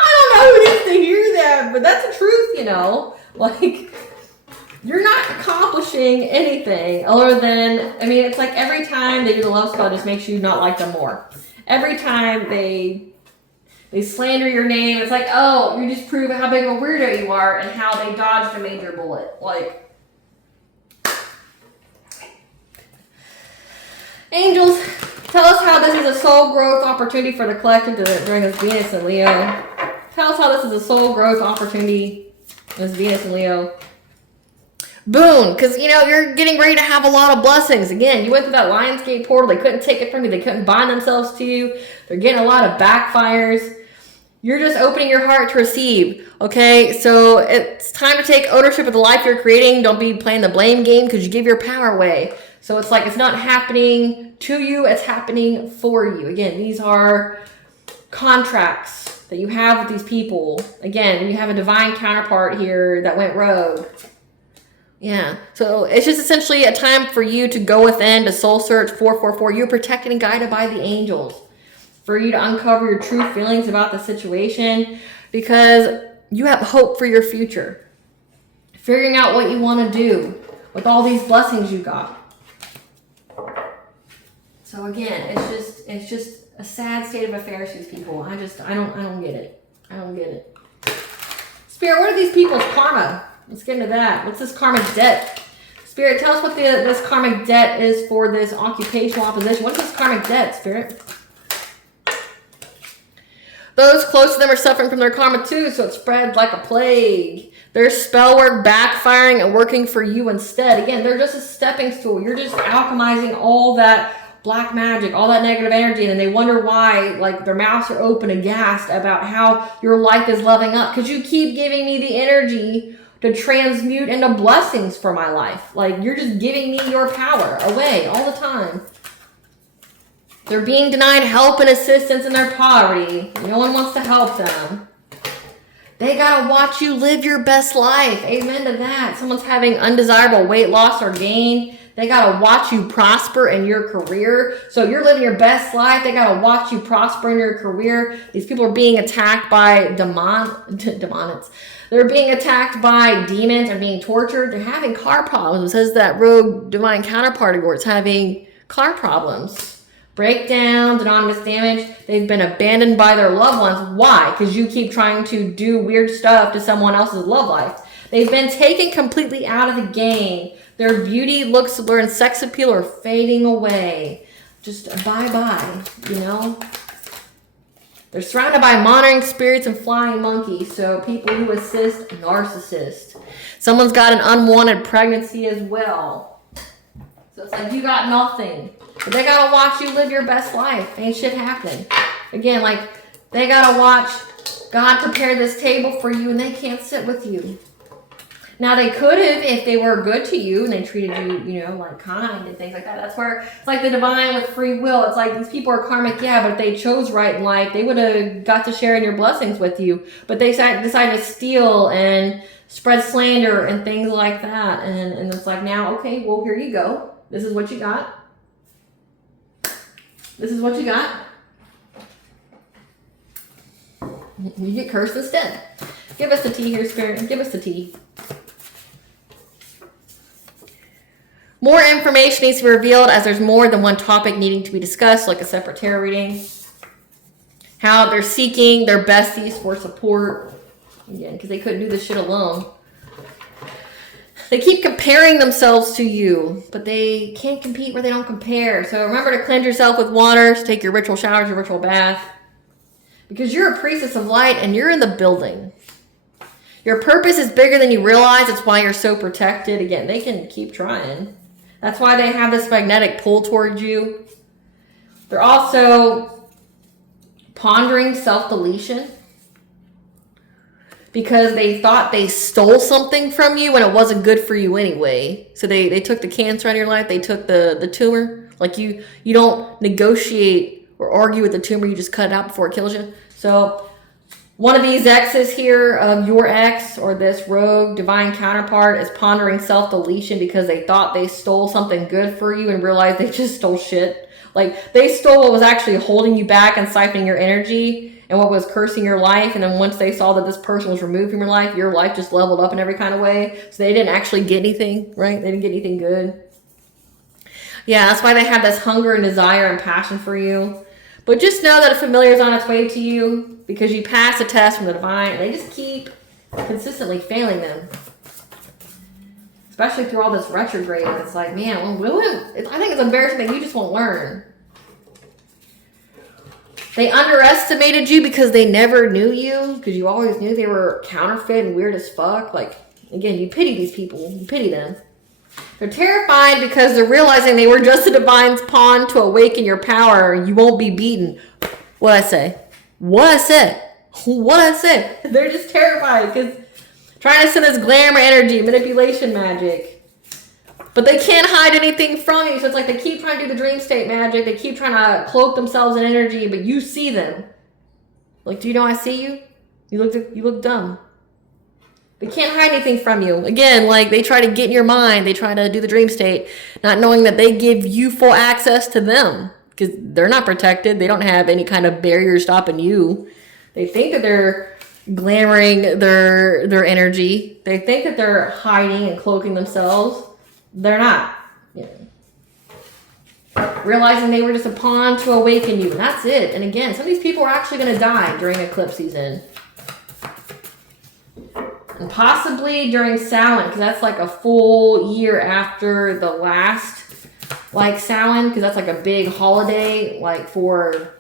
I don't know who needs to hear that, but that's the truth, you know. Like, you're not accomplishing anything other than, I mean, it's like every time they do the love spell, it just makes you not like them more. Every time they slander your name, it's like, oh, you just prove how big of a weirdo you are and how they dodged a major bullet. Like, angels, tell us how this is a soul growth opportunity for the collective during this Venus and Leo. Tell us how this is a soul growth opportunity, this Venus and Leo. Boom, because, you know, you're getting ready to have a lot of blessings. Again, you went through that Lionsgate portal. They couldn't take it from you. They couldn't bind themselves to you. They're getting a lot of backfires. You're just opening your heart to receive, okay? So it's time to take ownership of the life you're creating. Don't be playing the blame game because you give your power away. So it's like it's not happening to you. It's happening for you. Again, these are contracts that you have with these people. Again, you have a divine counterpart here that went rogue. Yeah, so it's just essentially a time for you to go within, to soul search 444. You're protected and guided by the angels. For you to uncover your true feelings about the situation because you have hope for your future. Figuring out what you want to do with all these blessings you got. So again, it's just a sad state of affairs for these people. I don't get it. I don't get it. Spirit, what are these people's karma? Let's get into that. What's this karmic debt? Spirit, tell us what this karmic debt is for this occupational opposition. What is this karmic debt, Spirit? Those close to them are suffering from their karma too, so it spreads like a plague. Their spell work backfiring and working for you instead. Again, they're just a stepping stool. You're just alchemizing all that black magic, all that negative energy, and then they wonder why, like, their mouths are open aghast about how your life is leveling up. Because you keep giving me the energy to transmute into blessings for my life. Like, you're just giving me your power away all the time. They're being denied help and assistance in their poverty. No one wants to help them. They gotta watch you live your best life. Amen to that. Someone's having undesirable weight loss or gain. They gotta watch you prosper in your career. So you're living your best life. They gotta watch you prosper in your career. These people are being attacked by demons. They're being attacked by demons and being tortured. They're having car problems. It says that rogue divine counterpart of yours having car problems. Breakdowns, anonymous damage. They've been abandoned by their loved ones. Why? Because you keep trying to do weird stuff to someone else's love life. They've been taken completely out of the game. Their beauty, looks, allure, and sex appeal are fading away. Just bye-bye, you know? They're surrounded by monitoring spirits and flying monkeys. So people who assist narcissists. Someone's got an unwanted pregnancy as well. So it's like you got nothing. But they gotta watch you live your best life. Ain't shit happening. Again, like they gotta watch God prepare this table for you and they can't sit with you. Now they could have if they were good to you and they treated you, you know, like kind and things like that. That's where it's like the divine with free will. It's like these people are karmic, yeah, but if they chose right in life, they would have got to share in your blessings with you. But they decided to steal and spread slander and things like that. And it's like, now, okay, well, here you go. This is what you got. This is what you got. You get cursed instead. Give us the tea here, Spirit. Give us the tea. More information needs to be revealed as there's more than one topic needing to be discussed, like a separate tarot reading. How they're seeking their besties for support. Again, because they couldn't do this shit alone. They keep comparing themselves to you, but they can't compete where they don't compare. So remember to cleanse yourself with water, to take your ritual showers, your ritual bath. Because you're a priestess of light and you're in the building. Your purpose is bigger than you realize. It's why you're so protected. Again, they can keep trying. That's why they have this magnetic pull towards you. They're also pondering self-deletion because they thought they stole something from you when it wasn't good for you anyway. So they took the cancer out of your life. They took the tumor. Like you don't negotiate or argue with the tumor. You just cut it out before it kills you. So one of these exes here, your ex or this rogue divine counterpart, is pondering self-deletion because they thought they stole something good for you and realized they just stole shit. Like they stole what was actually holding you back and siphoning your energy and what was cursing your life. And then once they saw that this person was removed from your life just leveled up in every kind of way. So they didn't actually get anything, right? They didn't get anything good. Yeah, that's why they have this hunger and desire and passion for you. But just know that a familiar is on its way to you because you pass a test from the divine and they just keep consistently failing them. Especially through all this retrograde. It's like, man, I think it's embarrassing that you just won't learn. They underestimated you because they never knew you. Because you always knew they were counterfeit and weird as fuck. Like, again, you pity these people. You pity them. They're terrified because they're realizing they were just a divine's pawn to awaken your power. You won't be beaten. What'd I say? What I said? They're just terrified because trying to send this glamour energy, manipulation magic. But they can't hide anything from you. So it's like they keep trying to do the dream state magic. They keep trying to cloak themselves in energy, but you see them. Like, do you know I see you? You look dumb. They can't hide anything from you. Again, like they try to get in your mind. They try to do the dream state, not knowing that they give you full access to them because they're not protected. They don't have any kind of barrier stopping you. They think that they're glamoring their energy. They think that they're hiding and cloaking themselves. They're not. Yeah. Realizing they were just a pawn to awaken you. And that's it. And again, some of these people are actually going to die during eclipse season. And possibly during Samhain, because that's like a full year after the last, like Samhain, because that's like a big holiday, like for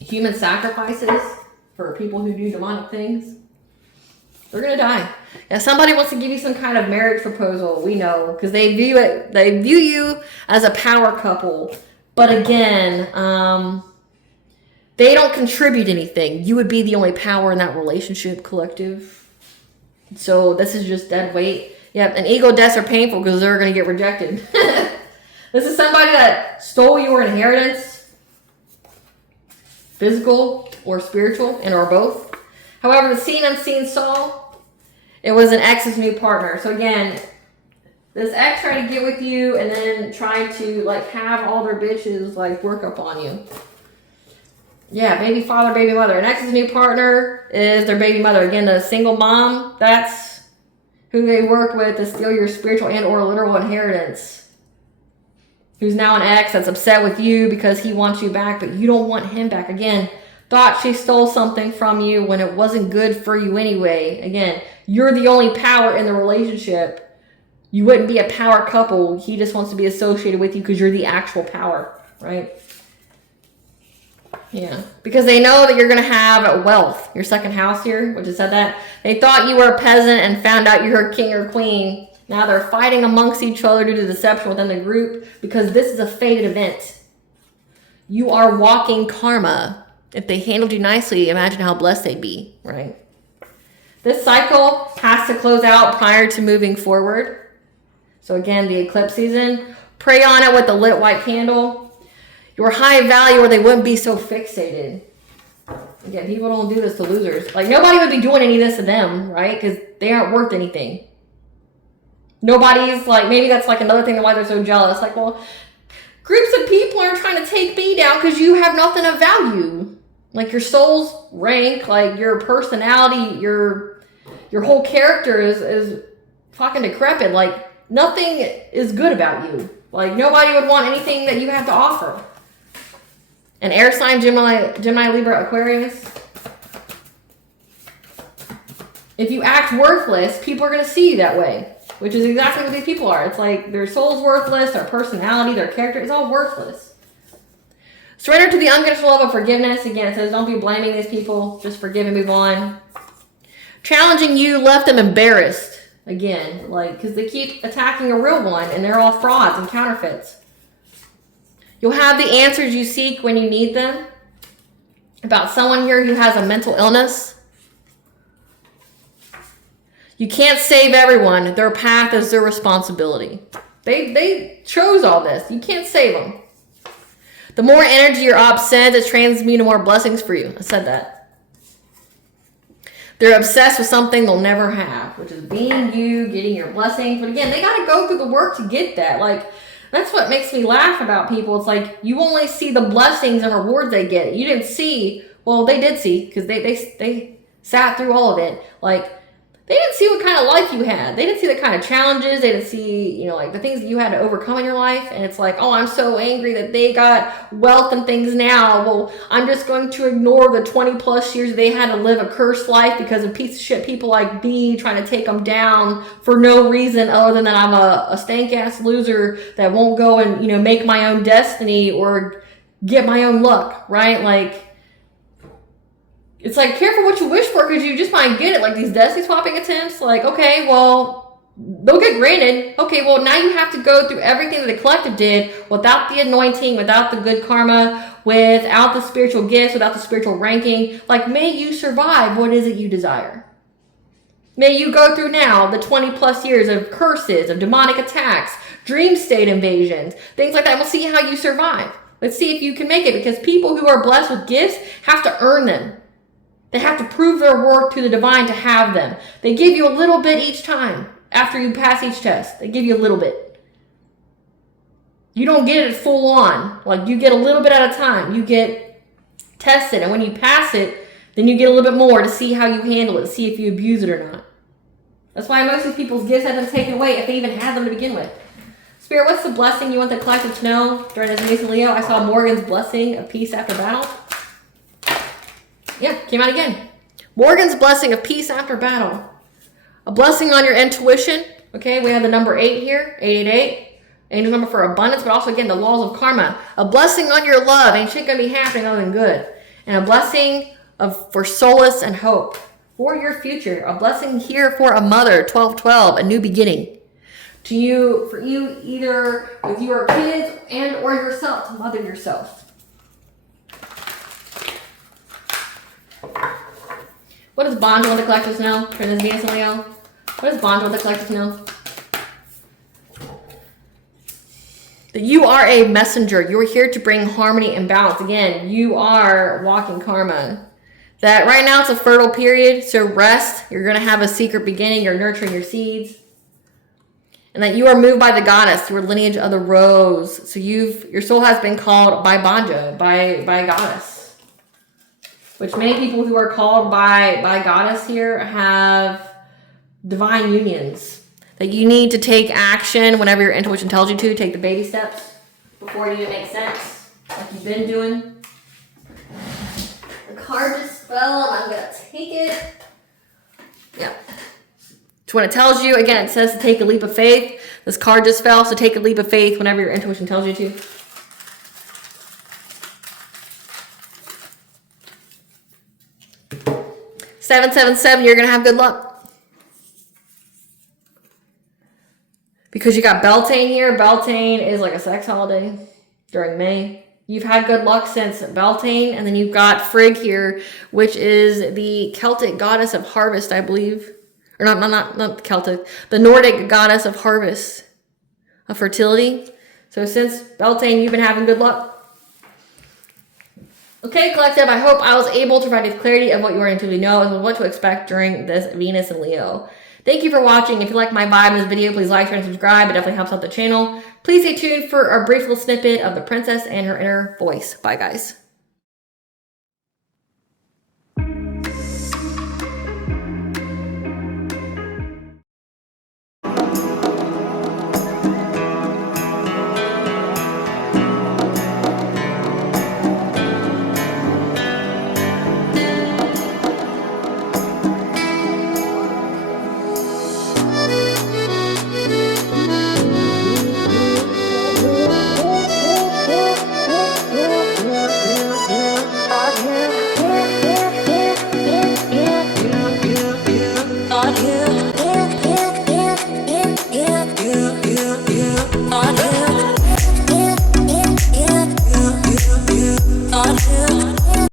human sacrifices, for people who do demonic things. They're gonna die. If somebody wants to give you some kind of marriage proposal, we know, because they view you as a power couple. But again, they don't contribute anything. You would be the only power in that relationship, collective. So this is just dead weight. Yep, and ego deaths are painful because they're going to get rejected. This is somebody that stole your inheritance, physical or spiritual, and or both. However, the seen unseen saw, it was an ex's new partner. So again, this ex tried to get with you and then tried to like have all their bitches like work up on you. Yeah, baby father, baby mother. An ex's new partner is their baby mother. Again, the single mom, that's who they work with to steal your spiritual and or literal inheritance. Who's now an ex that's upset with you because he wants you back, but you don't want him back. Again, thought she stole something from you when it wasn't good for you anyway. Again, you're the only power in the relationship. You wouldn't be a power couple. He just wants to be associated with you because you're the actual power, right? Yeah, because they know that you're going to have wealth. Your second house here, which has said that. They thought you were a peasant and found out you're a king or queen. Now they're fighting amongst each other due to deception within the group because this is a fated event. You are walking karma. If they handled you nicely, imagine how blessed they'd be, right? This cycle has to close out prior to moving forward. So again, the eclipse season. Pray on it with a lit white candle. Your high value, or they wouldn't be so fixated. Again, people don't do this to losers. Like, nobody would be doing any of this to them, right? Because they aren't worth anything. Nobody's like, maybe that's like another thing why they're so jealous. Like, well, groups of people are trying to take me down because you have nothing of value. Like, your soul's rank, like your personality, your whole character is fucking decrepit. Like, nothing is good about you. Like, nobody would want anything that you have to offer. An air sign, Gemini, Libra, Aquarius. If you act worthless, people are going to see you that way, which is exactly what these people are. It's like their soul's worthless, their personality, their character is all worthless. Surrender to the unconditional love of forgiveness. Again, it says don't be blaming these people. Just forgive and move on. Challenging you left them embarrassed. Again, like, because they keep attacking a real one and they're all frauds and counterfeits. You'll have the answers you seek when you need them. About someone here who has a mental illness. You can't save everyone. Their path is their responsibility. They chose all this. You can't save them. The more energy your op sends, it transmutes more blessings for you. I said that. They're obsessed with something they'll never have, which is being you, getting your blessings. But again, they got to go through the work to get that. Like, that's what makes me laugh about people. It's like you only see the blessings and rewards they get. You didn't see, well, they did see because they sat through all of it. Like, they didn't see what kind of life you had. They didn't see the kind of challenges. They didn't see, like the things that you had to overcome in your life. And it's like, oh, I'm so angry that they got wealth and things now. Well, I'm just going to ignore the 20 plus years they had to live a cursed life because of piece of shit people like me trying to take them down for no reason other than that I'm a stank ass loser that won't go and, make my own destiny or get my own luck, right? Like, it's like, careful what you wish for because you just might get it. Like these destiny swapping attempts, like, okay, well, they'll get granted. Okay, well, now you have to go through everything that the collective did without the anointing, without the good karma, without the spiritual gifts, without the spiritual ranking. Like, may you survive what is it you desire. May you go through now the 20 plus years of curses, of demonic attacks, dream state invasions, things like that. We'll see how you survive. Let's see if you can make it because people who are blessed with gifts have to earn them. They have to prove their work to the divine to have them. They give you a little bit each time after you pass each test. They give you a little bit. You don't get it full on. Like, you get a little bit at a time. You get tested. And when you pass it, then you get a little bit more to see how you handle it, see if you abuse it or not. That's why most of people's gifts have been taken away if they even had them to begin with. Spirit, what's the blessing you want the collective to know during this venusinleo? I saw Morgan's blessing of peace after battle. Yeah, came out again. Morgan's blessing of peace after battle. A blessing on your intuition. Okay, we have the number 8 here, 888. Angel number for abundance, but also, again, the laws of karma. A blessing on your love. Ain't shit gonna be happening other than good. And a blessing for solace and hope for your future. A blessing here for a mother, 1212, a new beginning. For you, either with your kids and or yourself, to mother yourself. What does Bond want the collective to know for this venusinleo? What does Bond want the collective to know? That you are a messenger. You're here to bring harmony and balance. Again, you are walking karma. That right now it's a fertile period, so rest. You're going to have a secret beginning. You're nurturing your seeds. And that you are moved by the goddess, your lineage of the rose. So your soul has been called by Banjo, by goddess. Which many people who are called by goddess here have divine unions. That you need to take action whenever your intuition tells you to. Take the baby steps before it even makes sense, like you've been doing. The card just fell. I'm going to take it. Yeah. So when it tells you, again, it says to take a leap of faith. This card just fell, so take a leap of faith whenever your intuition tells you to. 777, you're going to have good luck. Because you got Beltane here. Beltane is like a sex holiday during May. You've had good luck since Beltane. And then you've got Frigg here, which is the Celtic goddess of harvest, I believe. Or not Celtic. The Nordic goddess of harvest, of fertility. So since Beltane, you've been having good luck. Okay, collective, I hope I was able to provide you clarity of what you already intuitively know and what to expect during this Venus and Leo. Thank you for watching. If you like my vibe in this video, please like, share, and subscribe. It definitely helps out the channel. Please stay tuned for a brief little snippet of the princess and her inner voice. Bye, guys.